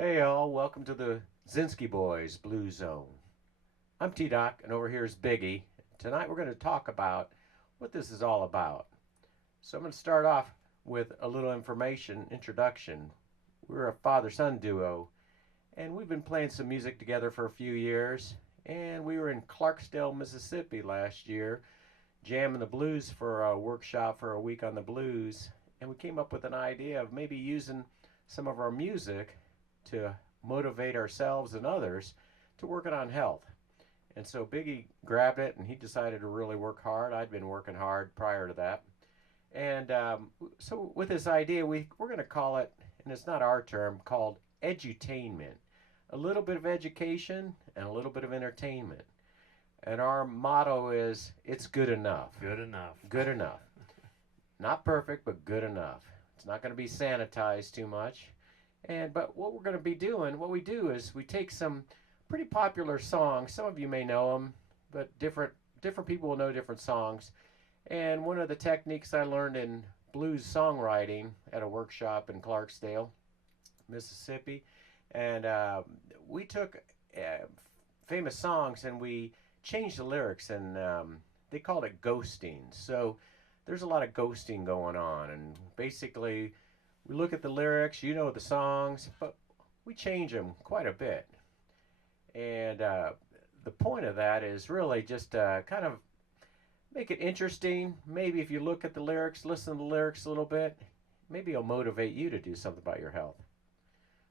Hey all, welcome to the Zinsky Boyz Blue Zone. I'm T-Doc, and over here is Biggie. Tonight we're going to talk about what this is all about. So I'm going to start off with a little introduction. We're a father-son duo, and we've been playing some music together for a few years. And we were in Clarksdale, Mississippi last year, jamming the blues for a workshop for a week on the blues. And we came up with an idea of maybe using some of our music to motivate ourselves and others to working on health. And so Biggie grabbed it and he decided to really work hard. I'd been working hard prior to that. And so with this idea, we're going to call it, and it's not our term, called edutainment. A little bit of education and a little bit of entertainment. And our motto is, it's good enough. Good enough. Good enough. Not perfect, but good enough. It's not going to be sanitized too much. But what we're going to be doing, what we do is we take some pretty popular songs. Some of you may know them, but different people will know different songs. And one of the techniques I learned in blues songwriting at a workshop in Clarksdale, Mississippi, and we took famous songs and we changed the lyrics, and they called it ghosting. So there's a lot of ghosting going on, and basically we look at the lyrics, you know the songs, but we change them quite a bit. And the point of that is really just kind of make it interesting. Maybe if you look at the lyrics, listen to the lyrics a little bit, maybe it'll motivate you to do something about your health.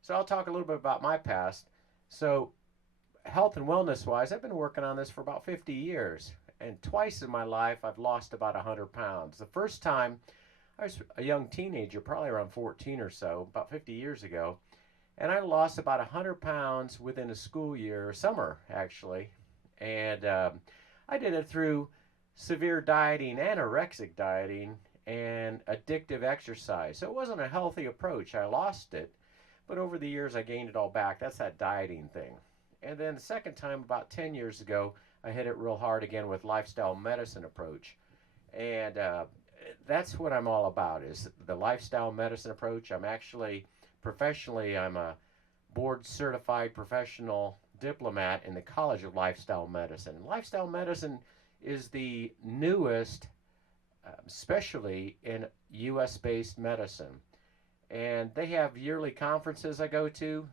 So I'll talk a little bit about my past. So health and wellness wise, I've been working on this for about 50 years. And twice in my life, I've lost about 100 pounds. The first time, I was a young teenager, probably around 14 or so, about 50 years ago. And I lost about 100 pounds within a school year, summer actually. And I did it through severe dieting, anorexic dieting, and addictive exercise. So it wasn't a healthy approach. I lost it, but over the years I gained it all back. That's that dieting thing. And then the second time, about 10 years ago, I hit it real hard again with lifestyle medicine approach. And that's what I'm all about, is the lifestyle medicine approach. I'm actually professionally, I'm a board certified professional diplomat in the College of Lifestyle Medicine. Lifestyle medicine is the newest specialty in US based medicine. And they have yearly conferences I go to.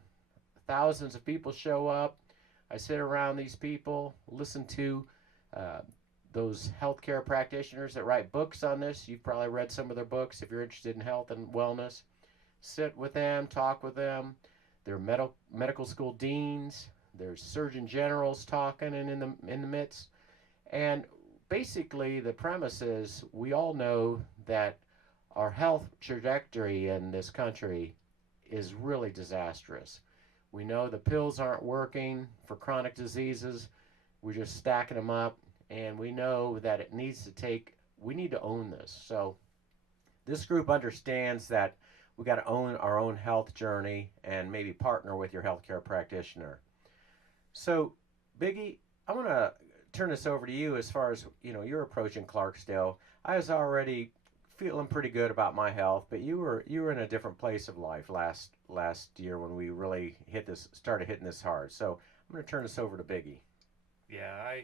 Thousands of people show up. I sit around these people, listen to uh, those healthcare practitioners that write books on this. You've probably read some of their books if you're interested in health and wellness. Sit with them, talk with them. They're medical school deans. There's surgeon generals talking and in the midst. And basically, the premise is we all know that our health trajectory in this country is really disastrous. We know the pills aren't working for chronic diseases. We're just stacking them up, and we know that we need to own this. So this group understands that we got to own our own health journey and maybe partner with your healthcare practitioner. So, Biggie, I'm going to turn this over to you as far as, your approach in Clarksdale. I was already feeling pretty good about my health, but you were in a different place of life last year when we really started hitting this hard. So, I'm going to turn this over to Biggie. Yeah,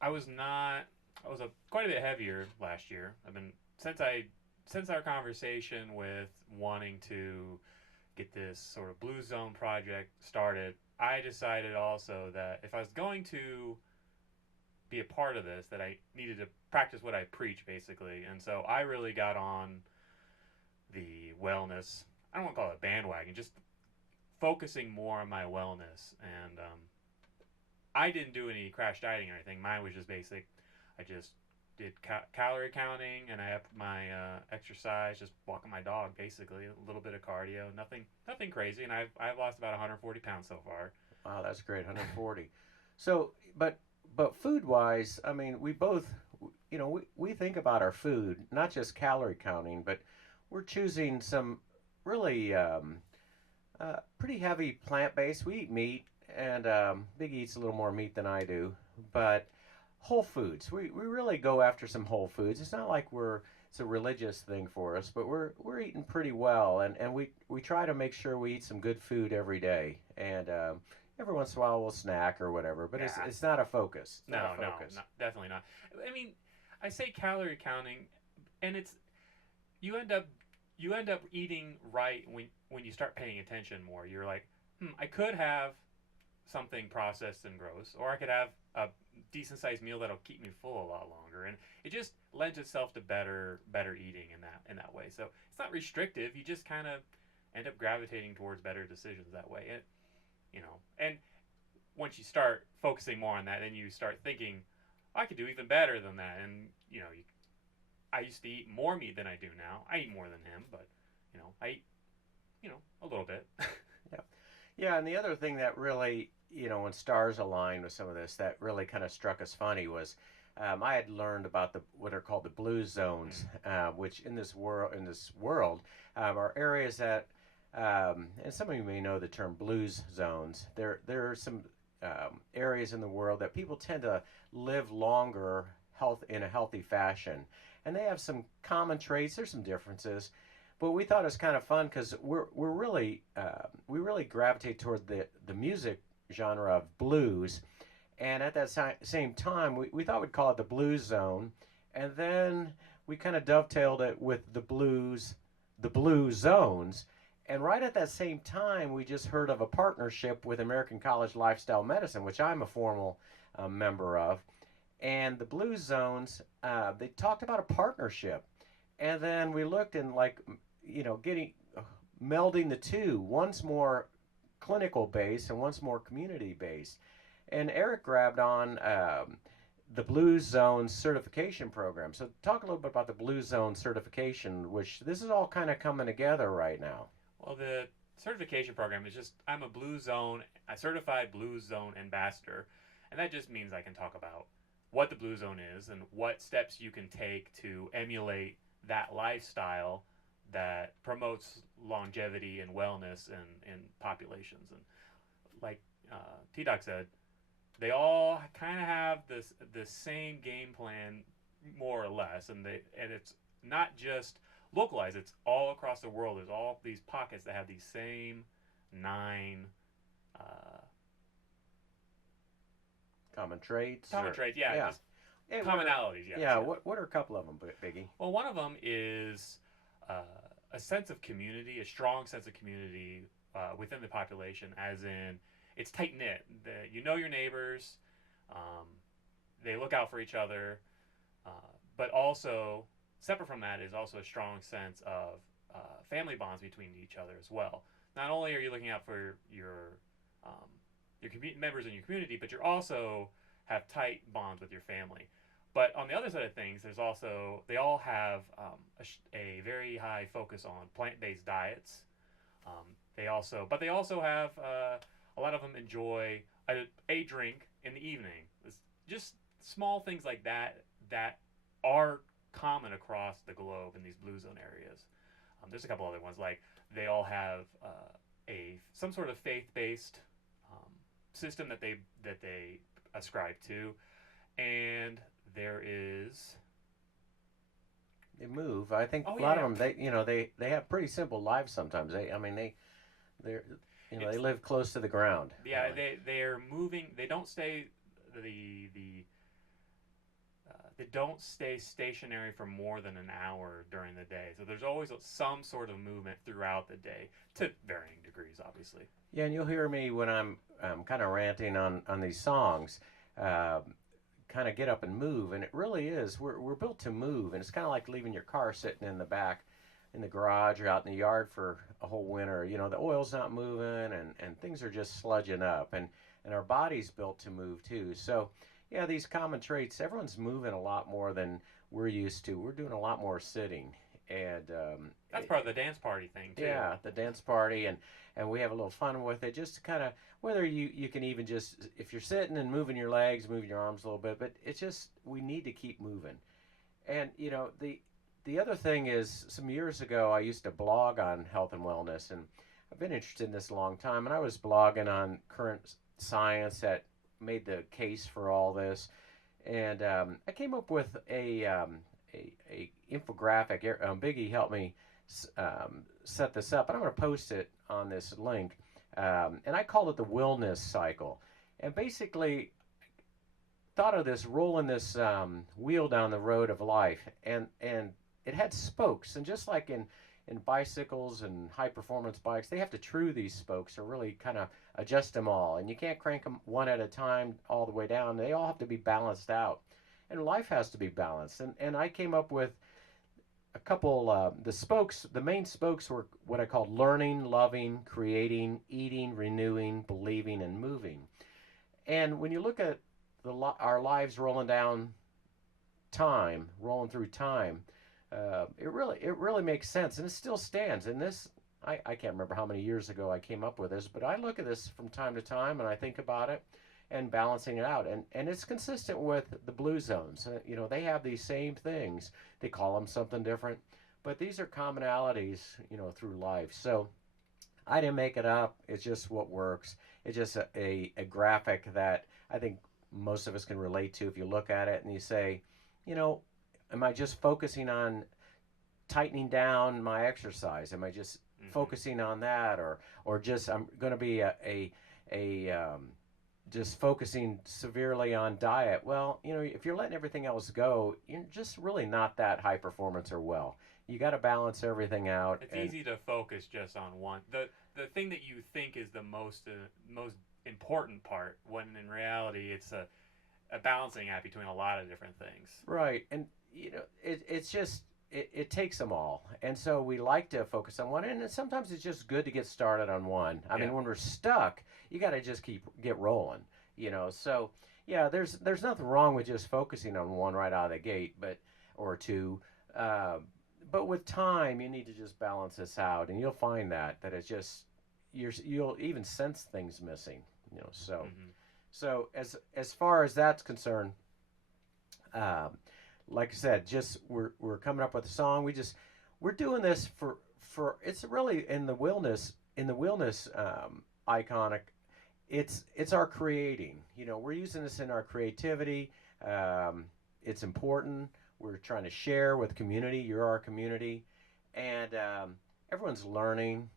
I was not. I was quite a bit heavier last year. I've been since our conversation with wanting to get this sort of Blue Zone project started. I decided also that if I was going to be a part of this, that I needed to practice what I preach, basically. And so I really got on the wellness. I don't want to call it a bandwagon, just focusing more on my wellness. And I didn't do any crash dieting or anything. Mine was just basic. I just did calorie counting, and I upped my exercise, just walking my dog, basically, a little bit of cardio, nothing crazy. And I've lost about 140 pounds so far. Wow, that's great, 140. So, but food wise, I mean, we both, we think about our food, not just calorie counting, but we're choosing some really pretty heavy plant based. We eat meat, and Big eats a little more meat than I do, but whole foods. We really go after some whole foods. It's not like we're it's a religious thing for us, but we're eating pretty well, and we try to make sure we eat some good food every day, and every once in a while we'll snack or whatever, but Yeah. it's not a focus. It's not a No, no, focus. not, definitely not. I mean, I say calorie counting, and it's you end up you end up eating right when you start paying attention more. You're like, I could have something processed and gross, or I could have a decent sized meal that'll keep me full a lot longer, and it just lends itself to better eating in that way. So it's not restrictive. You just kind of end up gravitating towards better decisions that way. And once you start focusing more on that, then you start thinking, I could do even better than that. And I used to eat more meat than I do now. I eat more than him, but I eat a little bit. Yeah. Yeah, and the other thing that really, when stars aligned with some of this, that really kind of struck us funny was I had learned about the what are called the blue zones, which in this world are areas that, and some of you may know the term blues zones. There are some areas in the world that people tend to live longer, health in a healthy fashion, and they have some common traits. There's some differences, but we thought it was kind of fun because we're really we really gravitate toward the music genre of blues, and at that same time we thought we'd call it the blues zone, and then we kind of dovetailed it with the blue zones, and right at that same time we just heard of a partnership with American College Lifestyle Medicine, which I'm a formal member of, and the blue zones, they talked about a partnership, and then we looked and like getting melding the two. One's more clinical based and one's more community based. And Eric grabbed on the Blue Zone certification program. So talk a little bit about the Blue Zone certification, which this is all kind of coming together right now. Well, the certification program is just I'm a certified Blue Zone ambassador, and that just means I can talk about what the Blue Zone is and what steps you can take to emulate that lifestyle that promotes longevity and wellness in populations. And like T Doc said, they all kind of have the same game plan, more or less, and it's not just localized. It's all across the world. There's all these pockets that have these same 9 uh, Common traits. common traits. Yeah, Yeah. just Hey, commonalities. Yeah. yeah. What are a couple of them, Biggie? Well, one of them is uh, a sense of community, a strong sense of community within the population, as in it's tight knit. You know your neighbors, um, they look out for each other, uh, but also separate from that is also a strong sense of family bonds between each other as well. Not only are you looking out for your members in your community, but you're also have tight bonds with your family. But on the other side of things, there's also they all have a very high focus on plant-based diets. But they also have a lot of them enjoy a drink in the evening. It's just small things like that that are common across the globe in these blue zone areas. There's a couple other ones like they all have a some sort of faith-based system that they ascribe to, and there is They move. I think oh a yeah, lot yeah. of them they have pretty simple lives sometimes. They're they It's live close to the ground. yeah, Really. they're moving. They don't stay the they don't stay stationary for more than an hour during the day. So there's always some sort of movement throughout the day, to varying degrees, obviously. Yeah, and you'll hear me when I'm kind of ranting on these songs. Uh, Kind of get up and move, and it really is. We're built to move, and it's kind of like leaving your car sitting in the back, in the garage or out in the yard for a whole winter. The oil's not moving, and things are just sludging up, and our body's built to move too. So, yeah, these common traits. Everyone's moving a lot more than we're used to. We're doing a lot more sitting, and That's part of the dance party thing too. yeah, the dance party, and we have a little fun with it, just to kind of whether you can even just if you're sitting and moving your legs, moving your arms a little bit, but it's just we need to keep moving. And the other thing is, some years ago I used to blog on health and wellness, and I've been interested in this a long time, and I was blogging on current science that made the case for all this, and I came up with a infographic. Biggie helped me set this up, and I'm going to post it on this link. And I called it the wellness cycle. And basically, thought of this rolling this wheel down the road of life, and it had spokes, and just like in bicycles and high performance bikes, they have to true these spokes or really kind of adjust them all, and you can't crank them one at a time all the way down. They all have to be balanced out, and life has to be balanced. And I came up with a couple. The spokes, the main spokes were what I called learning, loving, creating, eating, renewing, believing, and moving. And when you look at our lives rolling through time, it really makes sense, and it still stands. And this, I can't remember how many years ago I came up with this, but I look at this from time to time, and I think about it and balancing it out, and it's consistent with the blue zones. They have these same things. They call them something different, but these are commonalities, through life. So I didn't make it up. It's just what works. It's just a graphic that I think most of us can relate to if you look at it and you say, you know, am I just focusing on tightening down my exercise? Am I just focusing on that, or just I'm going to be a just focusing severely on diet? Well, if you're letting everything else go, you're just really not that high performance or well. You got to balance everything out. It's easy to focus just on one. The thing that you think is the most important part, when in reality it's a balancing act between a lot of different things. Right, and it's just it takes them all, and so we like to focus on one, and sometimes it's just good to get started on one. I mean, when we're stuck, you got to just get rolling, So yeah, there's nothing wrong with just focusing on one right out of the gate, or two. But with time, you need to just balance this out, and you'll find that it's just you'll even sense things missing, So, so as far as that's concerned, like I said, just we're coming up with a song. We're doing this for it's really in the wellness iconic. It's our creating. We're using this in our creativity. It's important. We're trying to share with community. You're our community, and everyone's learning.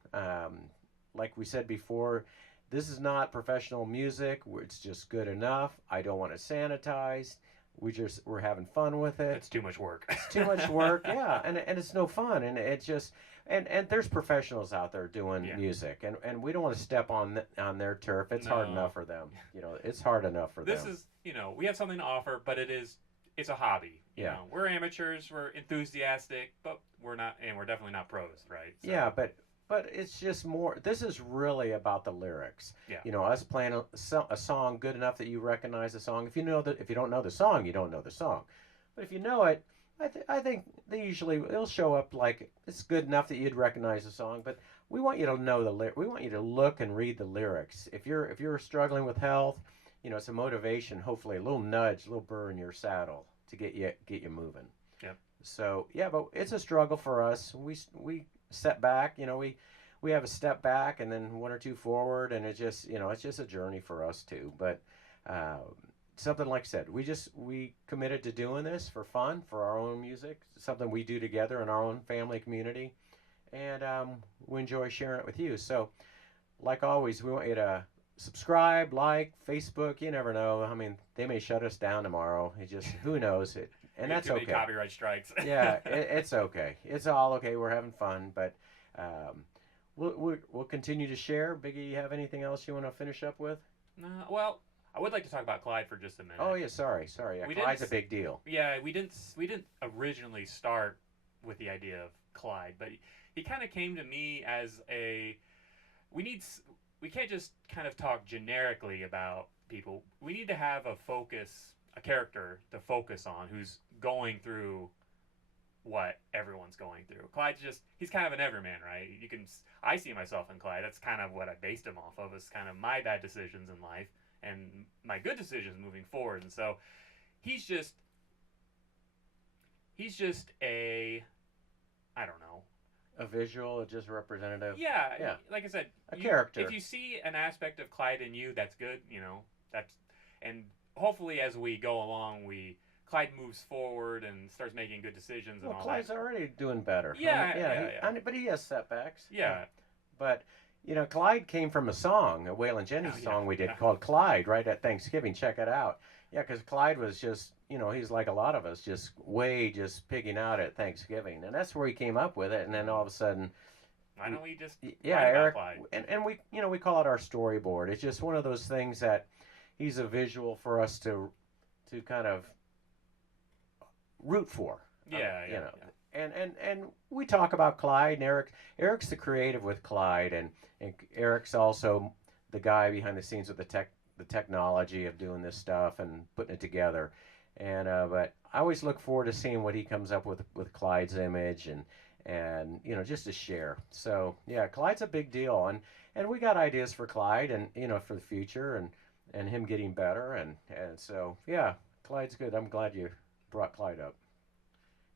Like we said before, this is not professional music. It's just good enough. I don't want it sanitized. We're having fun with it. It's too much work. It's too much work, yeah, and it's no fun, and it just and there's professionals out there doing music, and we don't want to step on their turf. It's hard enough for them. It's hard enough for them. This is we have something to offer, but it's a hobby. We're amateurs, we're enthusiastic, but we're not, and we're definitely not pros, right? So. Yeah, but it's just more. This is really about the lyrics. Yeah. Us playing a song good enough that you recognize the song. If you don't know the song, you don't know the song. But if you know it, I think it'll show up like it's good enough that you'd recognize the song. But we want you to know we want you to look and read the lyrics. If you're struggling with health, it's a motivation. Hopefully, a little nudge, a little burr in your saddle to get you moving. Yep. So yeah, but it's a struggle for us. We step back, we have a step back and then one or two forward, and it's just a journey for us too. But something like I said, we committed to doing this for fun, for our own music, something we do together in our own family community, and we enjoy sharing it with you. So like always, we want you to subscribe, like Facebook. You never know. I mean, they may shut us down tomorrow. It just, who knows it. And that's too many okay. Copyright strikes. Yeah, it's okay. It's all okay. We're having fun, but we'll continue to share. Biggie, you have anything else you want to finish up with? Well, I would like to talk about Clyde for just a minute. Oh yeah, sorry. Yeah, Clyde's a big deal. Yeah, we didn't originally start with the idea of Clyde, but he kind of came to me as we can't just kind of talk generically about people. We need to have a character to focus on who's going through what everyone's going through. He's kind of an everyman, right? I see myself in Clyde. That's kind of what I based him off of, is kind of my bad decisions in life and my good decisions moving forward. And so he's just I don't know. A visual, just representative. Yeah. Like I said, a character. If you see an aspect of Clyde in you, that's good. And hopefully as we go along, Clyde moves forward and starts making good decisions and Well, all Clyde's that. already doing better. Yeah, But he has setbacks. yeah. But Clyde came from a song, a Waylon Oh, Jennings yeah, song we did yeah. called Clyde, right at Thanksgiving. Check it out. Yeah, because Clyde was just, he's like a lot of us, just pigging out at Thanksgiving, and that's where he came up with it. And then all of a sudden, Why don't we just yeah, write about Eric, Clyde? and we call it our storyboard. It's just one of those things that he's a visual for us to kind of root for. Yeah, you yeah, know, yeah. and we talk about Clyde and Eric. Eric's the creative with Clyde, and Eric's also the guy behind the scenes with the technology of doing this stuff and putting it together. And but I always look forward to seeing what he comes up with Clyde's image and just to share. So yeah, Clyde's a big deal, and we got ideas for Clyde and for the future and him getting better and so yeah, Clyde's good. I'm glad you brought Clyde up.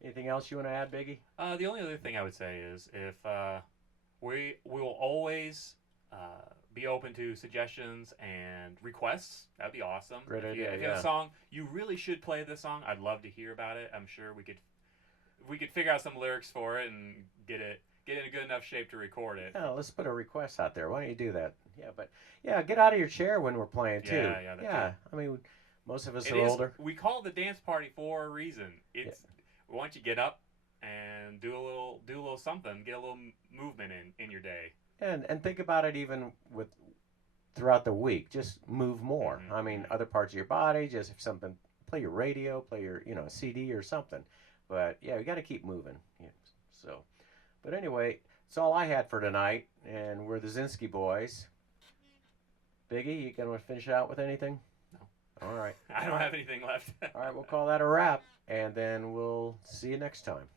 Anything else you want to add, Biggie? The only other thing I would say is if we will always be open to suggestions and requests. That'd be awesome. Great if idea, If you have yeah. a song you really should play this song, I'd love to hear about it. I'm sure we could figure out some lyrics for it and get in a good enough shape to record it. Yeah, let's put a request out there. Why don't you do that? Yeah, but yeah, get out of your chair when we're playing too. Yeah, that too. I mean, most of us It are is. older. We call it the dance party for a reason. It's we want you to get up and do a little something, get a little movement in your day. And think about it even with throughout the week. Just move more. Mhm, I mean, mhm. other parts of your body. Just if something, play your radio, play your CD or something. But yeah, we got to keep moving. Yeah, so, but anyway, that's all I had for tonight. And we're the Zinsky Boys. Biggie, you gonna finish out with anything? No. All right. I don't have anything left. All right, we'll call that a wrap, and then we'll see you next time.